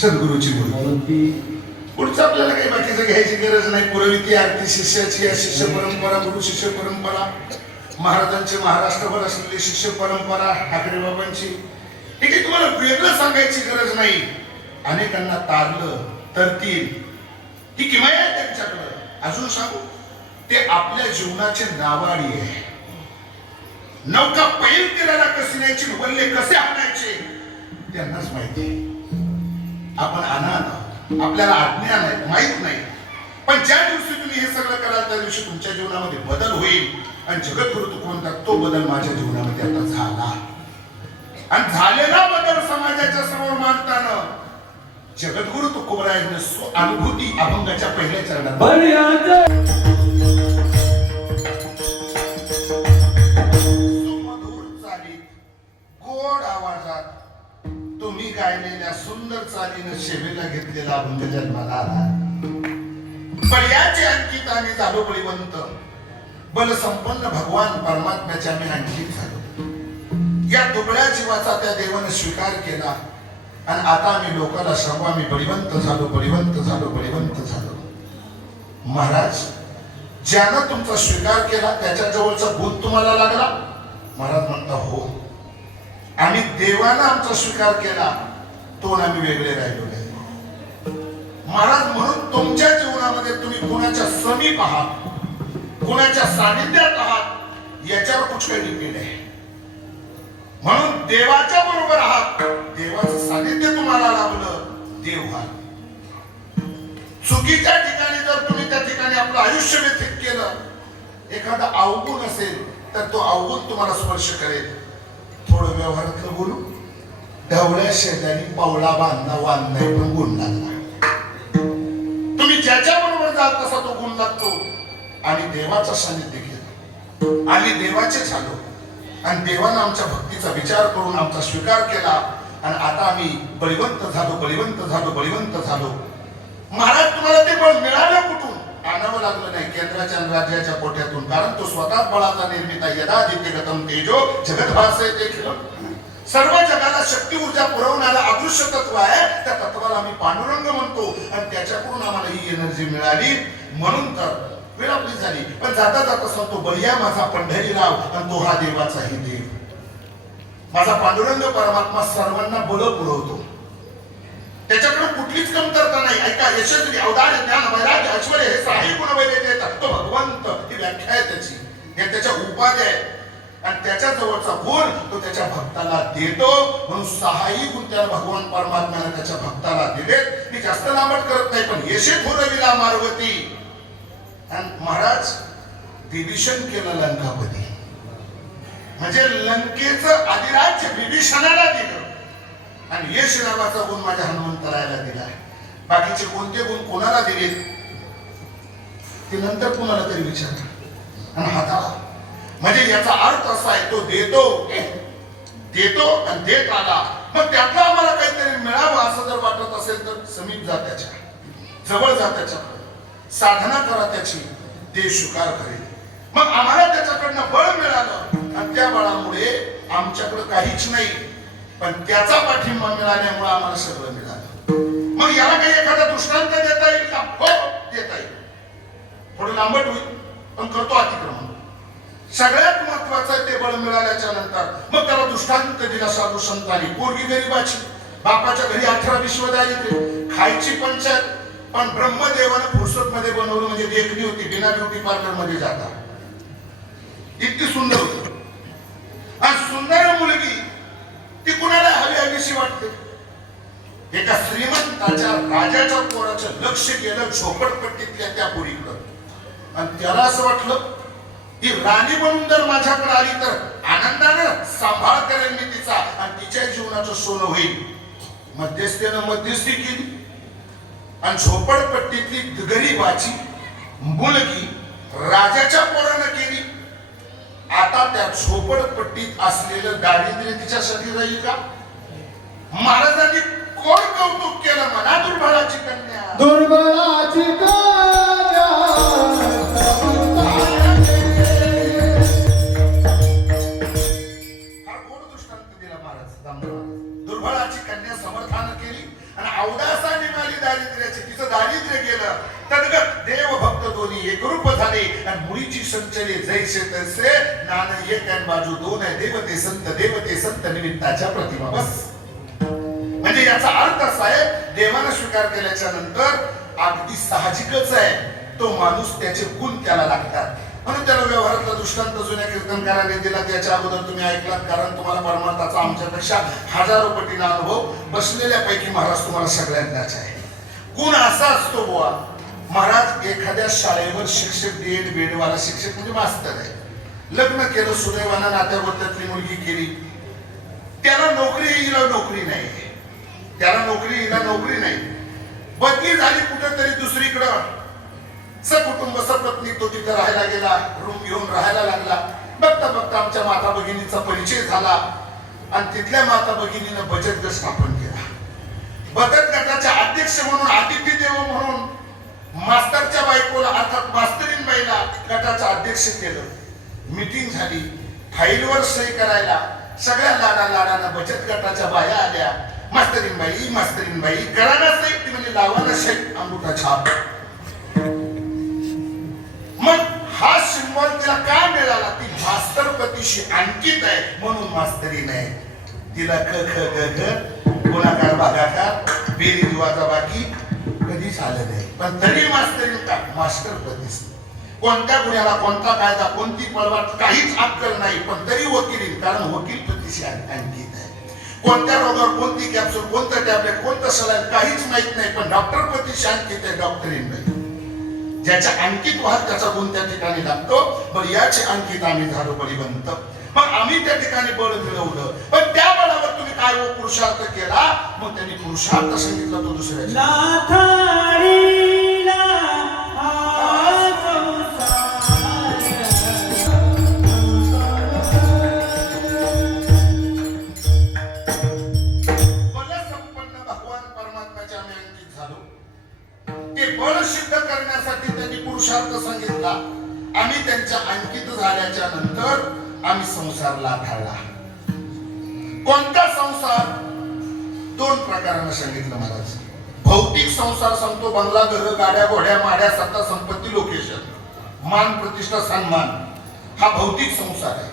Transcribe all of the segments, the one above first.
सद्गुरूची मूर्ती. पुढचं आपल्याला काही बाकीचं घ्यायची गरज नाही. पुरविती आरती शिष्याची, शिष्य परंपरा, गुरु शिष्य परंपरा, महाराजांची महाराष्ट्रभर असलेली शिष्य परंपरा, ठाकरे बाबांची. हे काही तुम्हाला वेगळं सांगायची गरज नाही. अनेकांना तारलं तरतील ही किमया आहे त्यांच्याकडं. अजून सांगू, ते आपल्या जीवनाचे नावाडी आहे. नौका पैल तीराला कशी न्यायची, वल्ले कसे आणायचे त्यांनाच माहिती. आपण अनाथ, आपल्याला अज्ञान आहे, माहित नाही. पण ज्या दिवशी तुम्ही हे सगळं कराल त्या दिवशी तुमच्या जीवनामध्ये बदल होईल. आणि जगद्गुरु तुकोबराय तो बदल माझ्या जीवनामध्ये आता झाला. आणि झालेला बदल समाजाच्या समोर मांडताना जगद्गुरु तुकोबरायांनी अनुभूती अभंगाच्या पहिल्या चरणात गोड आवाजात तुम्ही गायलेल्या सुंदर चालीनं शेवेला घेतलेला अभंग जन्माला आला. बळ्याचे अंकित आम्ही झालो बळीवंत, बल संपन्न भगवान परमात्म्याचे आम्ही अंकित झालो. या दुबळ्या जीवाचा त्या देवाने स्वीकार केला. आणि आता आम्ही लोकांना सांगू आम्ही बळीवंत झालो, बळीवंत झालो, बळीवंत झालो. महाराज, ज्यानं तुमचा स्वीकार केला त्याच्या जवळचा गुण तुम्हाला लागला. महाराज म्हणता हो, आम्ही देवानं आमचा स्वीकार केला तो आम्ही वेगळे राहिलो नाही. महाराज, म्हणून तुमच्या जीवनामध्ये तुम्ही कुणाच्या समीप आहात, कुणाच्या सानिध्यात आहात याच्यावर कुछ काही डिपेंड आहे. म्हणून देवाच्या बरोबर आहात, देवाचं सानिध्य तुम्हाला लाभलं, देव व्हाल. चुकीच्या ठिकाणी जर तुम्ही त्या ठिकाणी आपलं आयुष्य व्यतीत केलं, एखादा अवगुण असेल तर तो अवगुण तुम्हाला स्पर्श करेल. थोडं व्यवहारातलं बोलू, ढवळ्या शेजारी पावला बांधला वान नाही पण गुण लागला. तुम्ही ज्याच्या बरोबर जाल तसा तो गुण लागतो. आणि देवाचा सानिध्य केला, आम्ही देवाचे झालो. आणि देवानं आमच्या भक्तीचा विचार करून आमचा स्वीकार केला. आणि आता आम्ही बळीवंत झालो, बळीवंत झालो, बळीवंत झालो. महाराज, तुम्हाला ते बळ मिळालं कुठून? आणावं लागलं नाही केंद्राच्या राज्याच्या कोट्यातून. कारण तो स्वतः बळाचा निर्मिता. यदा दित्यगतम तेजो जगत भासते ते खिलं. सर्व जगाला शक्ती ऊर्जा पुरवणारा अदृश्य तत्व आहे. त्या तत्वाला आम्ही पांडुरंग म्हणतो. आणि त्याच्याकडून आम्हाला ही एनर्जी मिळाली. म्हणून तर वेळ आपली झाली. पण जाता जाता सांगतो, बळीया माझा पंढरीराव आणि तो हा देवाचाही देव. माझा पांडुरंग परमात्मा सर्वांना बळ पुरवतो. त्याच्याकडे कुठलीच कमतरता नाही. ऐका, यशस्वी औदार्य ज्ञान वैराग्य ऐश्वर हे साही गुण वैद्य देतात तो भगवंत. ही व्याख्या आहे त्याची, हे त्याच्या उपाध्याय आहे. आणि त्याच्या जवळचा गुण तो त्याच्या भक्ताला देतो. म्हणून सहाही गुण त्याला भगवान परमात्म्याने त्याच्या भक्ताला दिलेत. मी जास्त लांबट करत नाही, पण यशे थोरविला मार्गवती. आणि महाराज, विभीषण केलं लंकापती. म्हणजे लंकेचं अधिराज्य विभीषणाला दिलं. आणि यश नावाचा गुण माझ्या हनुमंतरायाला दिला. बाकीचे कोणते गुण कोणाला दिले ते नंतर कोणाला तरी विचार. आणि हाताला म्हणजे याचा अर्थ असा आहे, तो देतो देतो आणि देत आला. मग त्यातलं आम्हाला काहीतरी मिळावं असं जर वाटत असेल तर समीप जा, त्याच्या जवळ जा, त्याच्या साधना करा त्याची, देव स्वीकार करेल. मग आम्हाला त्याच्याकडनं बळ मिळालं. आणि त्या बळामुळे आमच्याकडे काहीच नाही, पण त्याचा पाठिंबा मिळाल्यामुळे आम्हाला सगळं मिळालं. मग याला काही एखादा दृष्टांत देता येईल का? हो, देता येईल. थोडं लांबट होईल पण करतो अतिक्रमण. सगळ्यात महत्वाचं ते बळ मिळाल्याच्या नंतर मग त्याला दृष्टांत दिला साधू संतांनी. पोरगी गरीबाची, बापाच्या घरी 18-20 दारिद्र्य, खायची पंचायत. पण ब्रह्मदेवानं फुरसत मध्ये बनवलं. म्हणजे देखणी होती, बिना ब्युटी पार्लर मध्ये जाता. इतकी सुंदर होती. आणि सुंदर मुलगी ती कुणाला हवी हवीशी वाटते. एका श्रीमंताच्या राजाच्या पोराचं लक्ष गेलं झोपडपट्टीतल्या त्या पोरीकडं. आणि त्याला असं वाटलं की राणी बनून जर माझ्याकडे आली तर आनंदानं सांभाळ करेल मी तिचा आणि तिच्या जीवनाचं सोनं होईल. मध्यस्थीनं मध्यस्थी केली. आणि झोपडपट्टीतली गरीबाची मुलगी राजाच्या पोरानं केली. आता त्या झोपडपट्टीत असलेलं दारिद्र्य तिच्यासाठी राहील का? महाराजांनी कोण कौतुक केलं म्हणा, दुर्बळाची कन्या, दुर्बळाची कन्या. हा कोण दृष्टांत दिला महाराज? दुर्बळाची कन्या समर्थान केली. आणि अवदासा निमाली दारिद्र्याचे तिचं दारिद्र्य गेलं. तद्गत देव भक्त दोन्ही एकरूप झाले आणि मुळीची संचले जैसे तैसे नान एक आणि बाजू दोन आहे. देवते संत निमित्ताच्या प्रतिमा. बस म्हणजे याचा अर्थ असा आहे, देवानं स्वीकार केल्याच्या नंतर अगदी साहजिकच आहे तो माणूस त्याचे गुण त्याला लागतात. म्हणून त्याला व्यवहारातला दृष्टांत जुन्या कीर्तनकाराने दिला. त्याच्या अगोदर तुम्ही ऐकलात, कारण तुम्हाला परमार्थाचा आमच्यापेक्षा हजारो पटीने अनुभव बसलेल्यापैकी महाराज तुम्हाला सगळ्यांनाच आहे. गुण असा असतो बुवा, महाराज एखाद्या शाळेवर शिक्षक बीएड वाला शिक्षक म्हणजे मास्तर आहे. लग्न केलं सुदैवानं, नात्यागोत्यातली मुलगी केली, त्याला नोकरी नाही, त्याला नोकरी नाही. बदली झाली कुठेतरी दुसरीकडं, सकुटुंब सपत्नी तो तिथे राहायला गेला, रूम घेऊन राहायला लागला. बघता बघता आमच्या माता भगिनीचा परिचय झाला आणि तिथल्या माता भगिनीनं बचत गट स्थापन केला. बचत गटाच्या अध्यक्ष म्हणून, अतिथी देव म्हणून मास्तरच्या बायकोला अर्थात मास्तरीन बाईला गटाचं अध्यक्ष केलं. मीटिंग झाली, फाईलवर सही करायला सगळ्या लाडानं बचत गटाच्या बाया आल्या. मास्तरीन बाई कराना सही, ती म्हणजे लावाना सही, अंगुठा छाप. मग हा सिंबॉल तिला काय मिळाला? ती मास्तर पतीशी अंकित आहे म्हणून मास्तरीन आहे. तिला क ख ग घ गुणाकार भागाकार बेरीज वाजाबाकी कधीच आलं नाही, पण तरी मास्तरीन का? मास्टर पतीस. कोणत्या गुन्ह्याला कोणता कायदा, कोणती पळवाट, काहीच अक्कल नाही, पण तरी वकिली, कारण वकील पतीशी अंकित आहे. कोणत्या रोगावर कोणती कॅप्सूल, कोणतं टॅबलेट, कोणतं सलाईन काहीच माहित नाही, पण डॉक्टर पतीशी अंकित आहे. डॉक्टरीन नाही. ज्याच्या अंकित वाहत त्याचा गुण त्या ठिकाणी लागतो. पण याचे अंकित आम्ही झालो बळीवंत. मग आम्ही त्या ठिकाणी बळ मिळवलं, पण त्या बळावर तुम्ही काय पुरुषार्थ केला? मग त्यांनी पुरुषार्थ सांगितला तो दुसऱ्याच्या. पुरुषार्थ सांगितला. आम्ही त्यांच्या अंकित झाल्याच्या नंतर आम्ही संसारला ढाळला. कोणता संसार? दोन प्रकारानं सांगितलं महाराज. भौतिक संसार सांगतो, बंगला, घर, गाड्या, घोड्या, माड्या, सत्ता, संपत्ती, लोकेशन, मान, प्रतिष्ठा, सन्मान, हा भौतिक संसार आहे.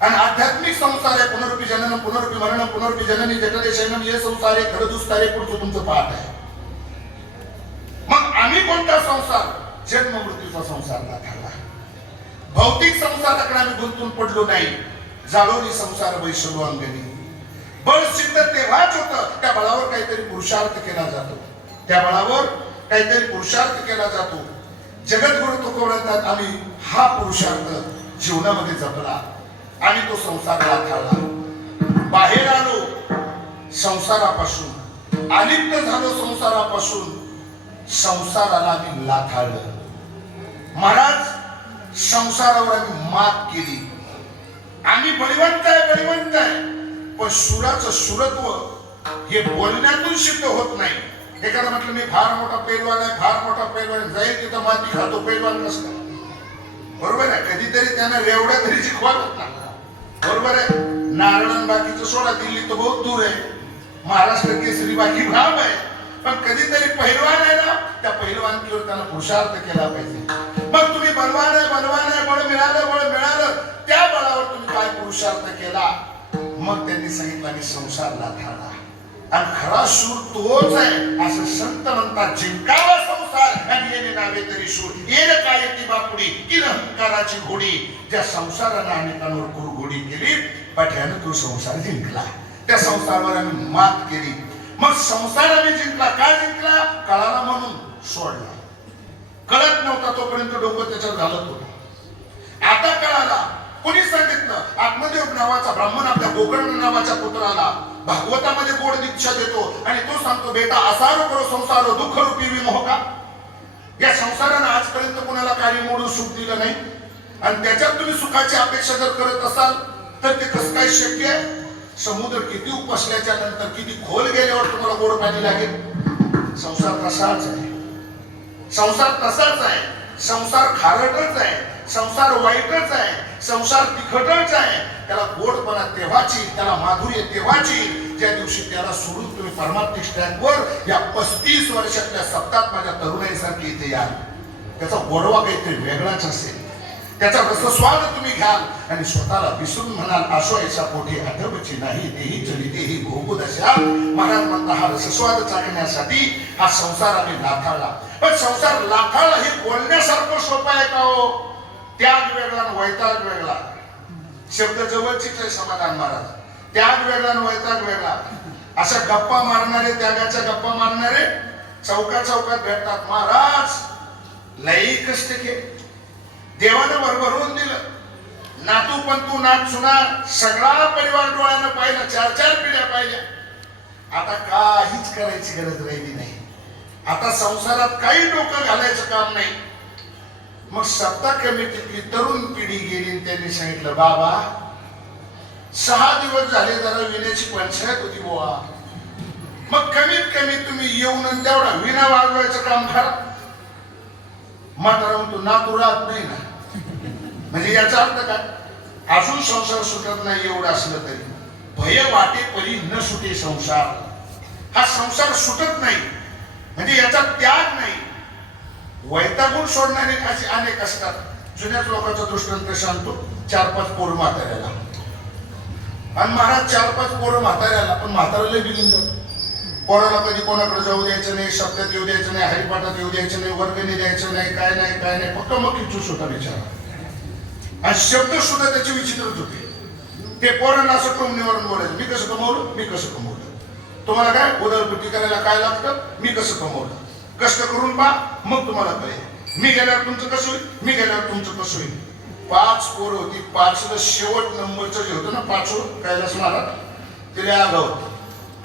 आणि आध्यात्मिक संसार आहे पुनर्पी जनन, पुनर्पी मरण, पुनर्पी जननी, जठरे शयनम, हे संसार आहे. खरं दुस्तारे पुढचं तुमचं पाठ आहे. मग आम्ही कोणता संसार? जन्म मृत्यूचा संसारला ढाळला. भौतिक संसाराकडे आम्ही गुंतून पडलो नाही. जाळोनी संसार वैशलो अंगणी. बळ सिद्ध तेव्हाच होतं, त्या बळावर काहीतरी पुरुषार्थ केला जातो. त्या बळावर काहीतरी पुरुषार्थ केला जातो. जगद्गुरु तुकोबरांतात आम्ही हा पुरुषार्थ जीवनामध्ये जपला आणि तो संसाराला ढाळला. बाहेर आलो संसारापासून, अलिप्त झालो संसारापासून, संसाराला आम्ही लाथाळलं. महाराज, संसारावर आम्ही मात केली. आम्ही बळीवंत आहे, पण सुराचं सुरत्व हे बोलण्यातून सिद्ध होत नाही. एखादा म्हटलं मी फार मोठा पैलवान आहे, जाईल तिथं माती खातो, पैलवान कसं? बरोबर आहे. कधीतरी त्यानं रेवड्या तरी शिकवावत ना. बरोबर आहे. नारायण बाकीचं सोडा, दिल्ली तर बहुत दूर आहे. महाराष्ट्र केसरी बाकी भाव आहे, पण कधीतरी पहिलवान आहे ना, त्या पहिलवानकीवर त्यानं पुरुषार्थ केला पाहिजे. मग तुम्ही बलवान आहे, बळ मिळालं, त्या बळावर तुम्ही काय पुरुषार्थ केला? मग त्यांनी सांगितलं की संसारला ढाळला. आणि खरा शूर तोच आहे असं संत म्हणतात. जिंकावा संसार आणि येणे नावे तरी शूर, येण काय ती बापुडी, की अहंकाराची घोडी. ज्या संसारानं अनेकांवर कुरघोडी केली, पाठ्यानं तो संसार जिंकला. त्या संसारावर आम्ही मात केली. मग संसार आम्ही जिंकला. काय जिंकला? कळाला म्हणून सोडला. कळत नव्हता तोपर्यंत डोकं त्याच्यात घालत होतं. आता कळाला. कोणी सांगितलं? आत्मदेव नावाचा ब्राह्मण आपल्या गोकर्ण नावाच्या पुत्राला भागवतामध्ये गोड दीक्षा देतो आणि तो सांगतो, बेटा असारो करो संसारो दुःख रूपी विमोह का. या संसारानं आजपर्यंत कोणाला काळी मोडून सुख दिलं नाही, आणि त्याच्यात तुम्ही सुखाची अपेक्षा जर करत असाल तर ते कसं काय शक्य आहे? समुद्र किती उपसल्याच्या नंतर, किती खोल गेल्यावर तुम्हाला गोड पाणी लागेल? संसार तसाच आहे. संसार खारटच आहे. संसार वाईटच आहे. संसार तिखटच आहे. त्याला गोडपणा तेव्हाची, त्याला माधुर्य तेव्हाची ज्या दिवशी त्याला सोडून तुम्ही परमात्मिक स्टँडवर या 35 वर्षातल्या सप्ताहात माझ्या तरुणाईसारखी इथे याल, त्याचा गोडवा काहीतरी वेगळाच असेल, त्याचा रसस्वाद तुम्ही घ्याल आणि स्वतःला विसरून म्हणाल आशोयचा पोटी आठवची नाही तेही चली तेही भोगू दशा. महाराज म्हणता हा रसस्वाद चालण्यासाठी हा संसार आम्ही लाथाळला. पण संसार लाथाळला हे बोलण्यासारखं सोपं आहे का हो? त्याग वेगळा वैताग वेगळा. शब्द जवळचीच आहे समाधान महाराज. त्याग वेगळा वैताग वेगळा. अशा गप्पा मारणारे, त्यागाच्या गप्पा मारणारे चौकात भेटतात. महाराज लई कष्ट केले, देवानं भरभरून दिलं, नातू पण तू नात सुनार सगळा परिवार डोळ्यानं पाहिला, 4 पिढ्या पाहिल्या. आता काहीच करायची गरज राहिली नाही. आता संसारात काही डोकं घालायचं काम नाही. मग सप्ताह कमिटीतली तरुण पिढी गेली, त्यांनी सांगितलं बाबा 6 दिवस झाले जरा विण्याची पंचायत होती बुवा, मग कमीत कमी तुम्ही येऊन तेवढा विणा वाजवायचं काम करा. म्हातारा म्हणतो नातू राहत नाही ना, म्हणजे याचा अर्थ काय? अजून संसार सुटत नाही एवढं असलं तरी भय वाटे परी न सुटे संसार. हा संसार सुटत नाही म्हणजे याचा त्याग नाही. वैतागून सोडणारे असे अनेक असतात. जुन्याच लोकांचा दृष्टांत सांगतो. 4-5 पोरं म्हाताऱ्याला, आणि महाराज 4-5 पोरं म्हाताऱ्याला, पण म्हाताऱ्याला बिलिंग. पोराला कधी कोणाकडे जाऊ द्यायचं नाही, सप्त्यात येऊ द्यायचं नाही, हरिपाठात येऊ द्यायचं नाही, वर्गणी द्यायचं नाही, काय नाही फक्त मग चूस होता विचार. आणि शब्द सुद्धा त्याचे विचित्रच होते. ते पोरांना असं टोमणीवरून बोलायचं, मी कसं कमवलं, तुम्हाला काय उदरपट्टी करायला काय लागतं, मी कसं कमवलं, कष्ट करून पहा मग तुम्हाला कळेल, मी गेल्यावर तुमचं कसं होईल, मी गेल्यावर तुमचं कसं होईल. 5 पोरं होती. 5ला शेवट नंबरचं जे होतं ना 5वं कैलास महाराज, ते आगाव होतं.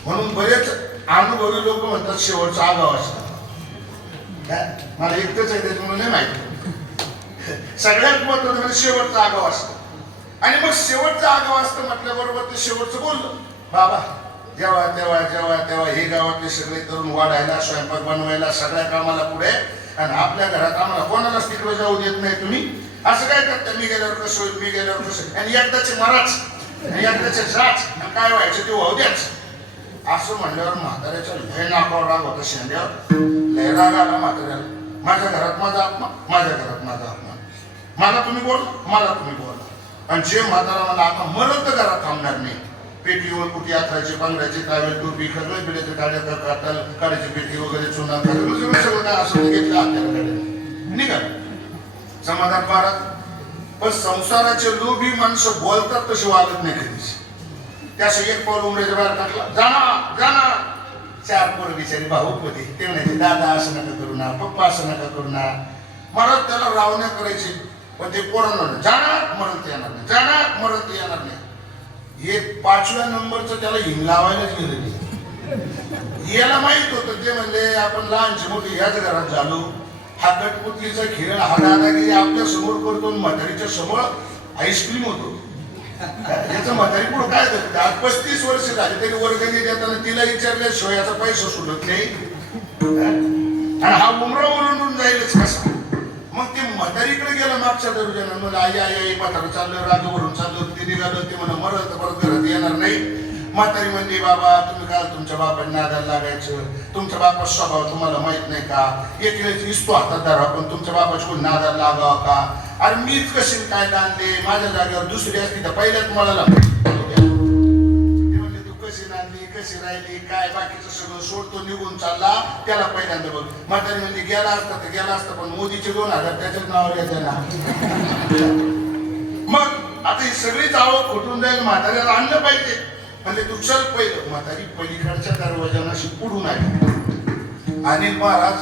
म्हणून बरेच अनुभवी लोक म्हणतात शेवटचा आगाव असतं. मला एकटंच आहे त्याच्यामुळे नाही माहिती. सगळ्यात महत्वाचं म्हणजे शेवटचा आगाव असतं. आणि मग शेवटचा आगाव असतं म्हटल्याबरोबर ते शेवटचं बोललं, बाबा जेव्हा हे गावातले सगळे तरुण वाढायला, स्वयंपाक बनवायला, सगळ्या कामाला पुढे, आणि आपल्या घरात आम्हाला कोणालाच तिकडे जाऊ देत नाही तुम्ही. असं काय करता, मी गेल्यावर कसं होईल, मी गेल्यावर कसं, आणि एकदाचे मराच आणि एकदाचे जाच, काय व्हायचं ते वाहू द्याच. असं म्हणल्यावर म्हाताऱ्याच्या लय नाकावर राग होता. शेंड्यावर लय राग आला म्हाताऱ्याला. माझ्या घरात माझा अपमान, माझ्या घरात माझा अपमान, मला तुम्ही बोला. आणि जे म्हातारा मला आता मरत घरात थांबणार नाही. पेटीवर कुठे यात्राची, बांगड्याची, काव्य, टोपी, खरं पिढ्याचे काढ्या, काढ्याची पेटी वगैरे, चुना सगळं काय असं घेतलं आपल्याला निघाल समाधान महाराज. पण संसाराचे लोभी माणसं बोलतात तसे वागत नाही कधीच. त्यास एक पाऊल उमऱ्याच्या बाहेर टाकला, जाणार 4 पोरं बिचारी भाऊक होते. ते म्हणायचे दादा असं नका करू ना, पप्पा असं नका करू ना. महाराज त्याला रावण्या करायची, पण ते पोरांना जाणार मरत येणार नाही. हे 5व्या नंबरचं त्याला हिंग लावायलाच गेलं नाही. याला माहित होतं. ते म्हणले आपण लहानची मोठी ह्याच घरात झालो, हा कटपुतलीचा खेळ, हा दादागिरी आपल्या समोर करतो, म्हातारीच्या समोर आईस्क्रीम होतो. याचं म्हातारी पुढं काय करते. आज 35 वर्ष झाली तरी वर्गणी देताना तिला विचारल्याशिवाय याचा पैसा सुटत नाही. आणि हा उमरा ओरडून जाईलच कसा. मग ते म्हातारीकडे गेलं मागच्या दर्जानं, मला आई म्हातारं चाललं, राजूवरून चाललं, ते निघालं, ते म्हणा मरत परत घरात येणार नाही. म्हातारी म्हणली बाबा तुम्ही काल तुमच्या बापाने नादाला लागायचं, तुमच्या बापाचा स्वभाव तुम्हाला माहित नाही का, एक वेळेस इसतो हातात धरा पण तुमच्या बापाची कोण नादाला लागावं का. अरे मीच कशी काय नांदले, माझ्या जागेवर दुसरी असती तर पहिल्याच मला म्हणले तू कशी नांदली, कशी राहिली, काय बाकीचं सगळं सोडतो, निघून चालला, त्याला पहिल्यांदा बघ. म्हातारी म्हणजे गेला असता पण मोदीचे 2000 त्याच्याच नावावर येते ना. मग आता ही सगळीच आवक फुटून जाईल, म्हाताऱ्याला आणलं पाहिजे. म्हणजे तू चल पहिलं. म्हातारी पलीकडच्या दरवाजाशी पुढून आली. अनिल महाराज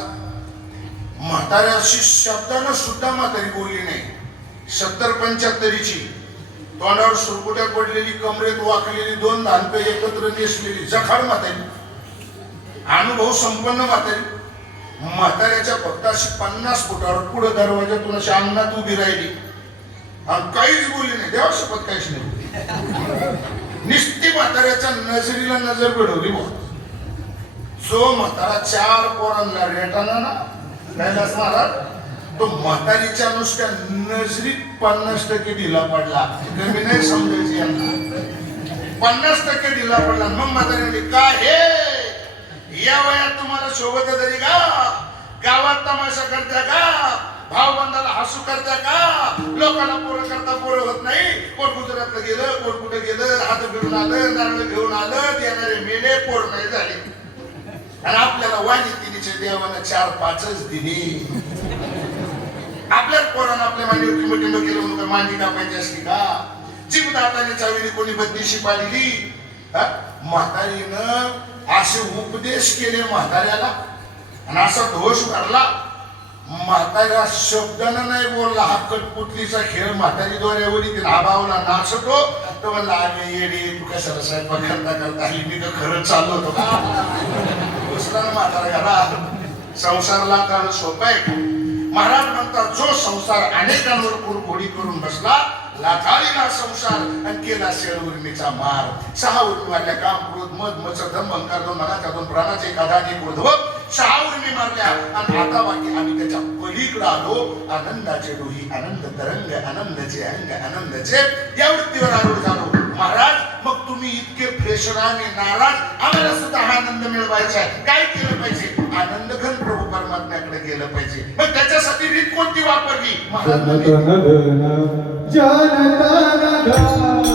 म्हाताऱ्याशी शब्दानं सुद्धा म्हातारी बोलली नाही. 70-75ची तोंडावर सुरकुट्या पडलेली, कमरेत वाकलेली, 2 धानकं एकत्र नेसलेली जखाड म्हातारी, अनुभव संपन्न म्हातारी. म्हाताऱ्याच्या फक्त अशी 50 फुटावर पुढे दरवाजातून अशी अंगणात उभी राहिली आणि काहीच बोलली नाही. देवा शपथ काहीच नाही. निस्ती म्हाताऱ्याच्या नजरेला नजर भिडवली. जो म्हातारा 4 पोरांना रेटाना ना कैलास महाराज, तो म्हातारीच्या नुसत्या नजरीत 50% ढिला पडला. कमी नाही समजायची यांना. 50% ढिला पडला. मग म्हातारी म्हणली, काय हे या वयात तुम्हाला शोभत तरी का? गावात तमाशा करत्या का? भावबंधाला हसू करत्या का? लोकांना पोरं करता पोरं होत नाही. कोण गुजरातला गेलं, कोण कुठे गेलं, हात घेऊन आलं, नारळ घेऊन आलं, येणारे मेले, पोर नाही झाले. आणि आपल्याला वाणी तिने देवानं 4-5च दिली. आपल्याच पोरांना आपल्या मांडीवर टिंब केलं म्हणून मांडी कापायची असली का? जीवदाताने चावीने कोणी बदनीशी पाडली. म्हातारीनं असे उपदेश केले म्हाताऱ्याला आणि असा दोष भरला. म्हाताऱ्या शब्दानं नाही बोलला. हा कटपुतलीचा खेळ म्हातारीद्वारे तिने आबावला नाचतो. तर म्हणला, अरे येडे तू कशाला स्वयंपाक करता ही मी तर खरंच चाललो होतो का? दुसरा म्हातारा घरा संसाराला कारण सोपं आहे. महाराज म्हणतात, जो संसार अनेकांवर कुरघोडी करून बसला, लाथाळीला संसार आणि केला शेर उर्मीचा मार. 6 उर्मी मारल्या, काम, क्रोध, मद, मत्सर, धर्म, अहंकार, 2 मनाच्या 2 प्राणाचे, एखादा ऊर्ध्व 6 उर्मी मारल्या. आणि आता बाकी आम्ही त्याच्या पलीकडे आलो. आनंदाचे डोही, आनंद तरंग, आनंदाचे अंग, आनंदाचे या वृत्तीवर आरूढ झालो. महाराज मग तुम्ही इतके फ्रेश आणि नाराज, आम्हाला सुद्धा हा आनंद मिळवायचा आहे. काय केलं पाहिजे? आनंद घन प्रभू परमात्म्याकडे गेलं पाहिजे. मग त्याच्यासाठी रीत कोणती वापरली? महाराज जन तन धन